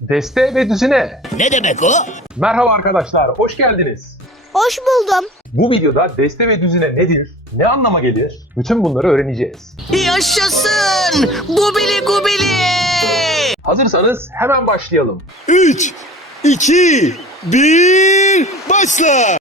Deste ve düzine. Ne demek o? Merhaba arkadaşlar, hoş geldiniz. Hoş buldum. Bu videoda deste ve düzine nedir, ne anlama gelir? Bütün bunları öğreneceğiz. Yaşasın! Gubili gubili! Hazırsanız hemen başlayalım. 3, 2, 1, başla!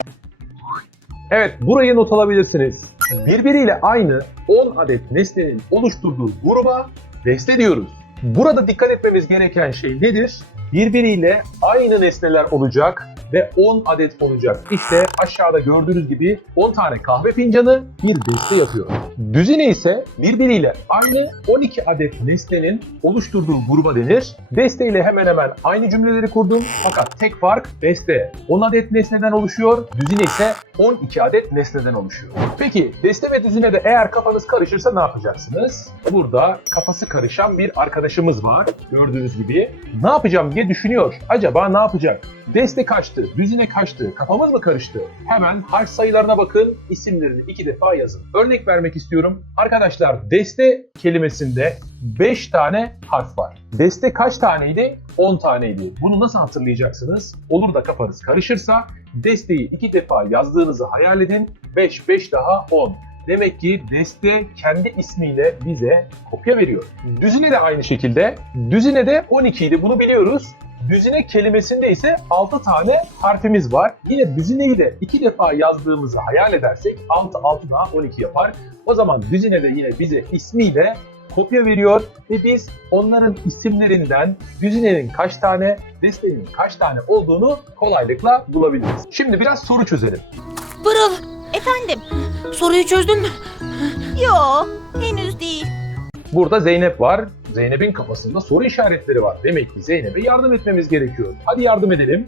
Evet, burayı not alabilirsiniz. Birbiriyle aynı 10 adet nesnenin oluşturduğu gruba deste diyoruz. Burada dikkat etmemiz gereken şey nedir? Birbiriyle aynı nesneler olacak ve 10 adet olacak. İşte aşağıda gördüğünüz gibi 10 tane kahve fincanı bir deste yapıyor. Düzine ise birbiriyle aynı 12 adet nesnenin oluşturduğu gruba denir. Deste ile hemen hemen aynı cümleleri kurdum. Fakat tek fark deste 10 adet nesneden oluşuyor. Düzine ise 12 adet nesneden oluşuyor. Peki deste ve düzine de eğer kafanız karışırsa ne yapacaksınız? Burada kafası karışan bir arkadaşımız var. Gördüğünüz gibi. Ne yapacağım diye düşünüyor. Acaba ne yapacak? Deste kaçtı, düzine kaçtı, kafamız mı karıştı? Hemen harf sayılarına bakın, isimlerini iki defa yazın. Örnek vermek istiyorum. Arkadaşlar deste kelimesinde 5 tane harf var. Deste kaç taneydi? 10 taneydi. Bunu nasıl hatırlayacaksınız? Olur da kafanız karışırsa desteği iki defa yazdığınızı hayal edin. 5, 5 daha 10. Demek ki deste kendi ismiyle bize kopya veriyor. Düzine de aynı şekilde. Düzine de 12 idi bunu biliyoruz. Düzine kelimesinde ise 6 tane harfimiz var. Yine düzineyi de 2 defa yazdığımızı hayal edersek 6 6 daha 12 yapar. O zaman düzine de yine bize ismiyle kopya veriyor ve biz onların isimlerinden düzinenin kaç tane, destenin kaç tane olduğunu kolaylıkla bulabiliriz. Şimdi biraz soru çözelim. Pırıl. Efendim. Soruyu çözdün mü? Yo, henüz değil. Burada Zeynep var. Zeynep'in kafasında soru işaretleri var. Demek ki Zeynep'e yardım etmemiz gerekiyor. Hadi yardım edelim.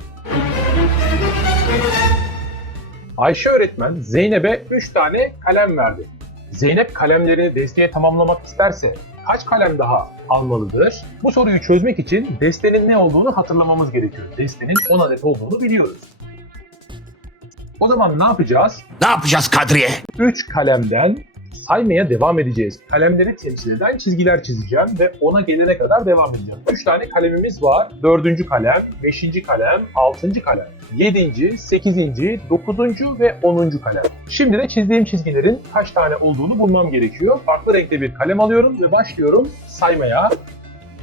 Ayşe öğretmen Zeynep'e 3 tane kalem verdi. Zeynep kalemlerini desteye tamamlamak isterse kaç kalem daha almalıdır? Bu soruyu çözmek için destenin ne olduğunu hatırlamamız gerekiyor. Destenin 10 adet olduğunu biliyoruz. O zaman ne yapacağız? Ne yapacağız Kadriye? 3 kalemden saymaya devam edeceğiz. Kalemleri temsil eden çizgiler çizeceğim ve ona gelene kadar devam edeceğim. 3 tane kalemimiz var. 4. kalem, 5. kalem, 6. kalem, 7. 8. 9. ve 10. kalem. Şimdi de çizdiğim çizgilerin kaç tane olduğunu bulmam gerekiyor. Farklı renkte bir kalem alıyorum ve başlıyorum saymaya.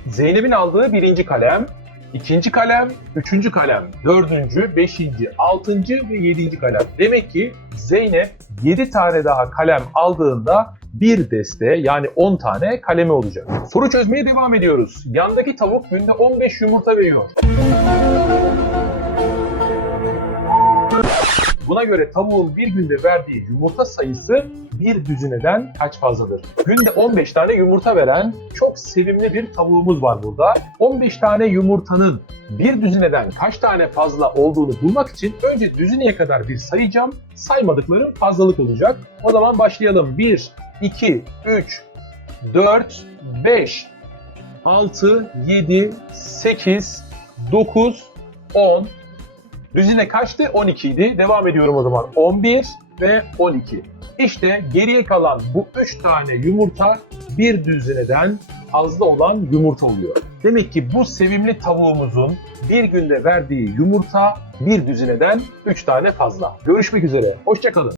Zeynep'in aldığı birinci kalem, ikinci kalem, üçüncü kalem, dördüncü, beşinci, altıncı ve yedinci kalem. Demek ki Zeynep 7 tane daha kalem aldığında bir deste yani 10 tane kalemi olacak. Soru çözmeye devam ediyoruz. Yandaki tavuk günde 15 yumurta veriyor. Buna göre tavuğun bir günde verdiği yumurta sayısı bir düzineden kaç fazladır? Günde 15 tane yumurta veren çok sevimli bir tavuğumuz var burada. 15 tane yumurtanın bir düzineden kaç tane fazla olduğunu bulmak için önce düzineye kadar bir sayacağım. Saymadıklarım fazlalık olacak. O zaman başlayalım. 1, 2, 3, 4, 5, 6, 7, 8, 9, 10, Düzine kaçtı? 12 idi. Devam ediyorum o zaman. 11 ve 12. İşte geriye kalan bu 3 tane yumurta bir düzineden fazla olan yumurta oluyor. Demek ki bu sevimli tavuğumuzun bir günde verdiği yumurta bir düzineden 3 tane fazla. Görüşmek üzere. Hoşçakalın.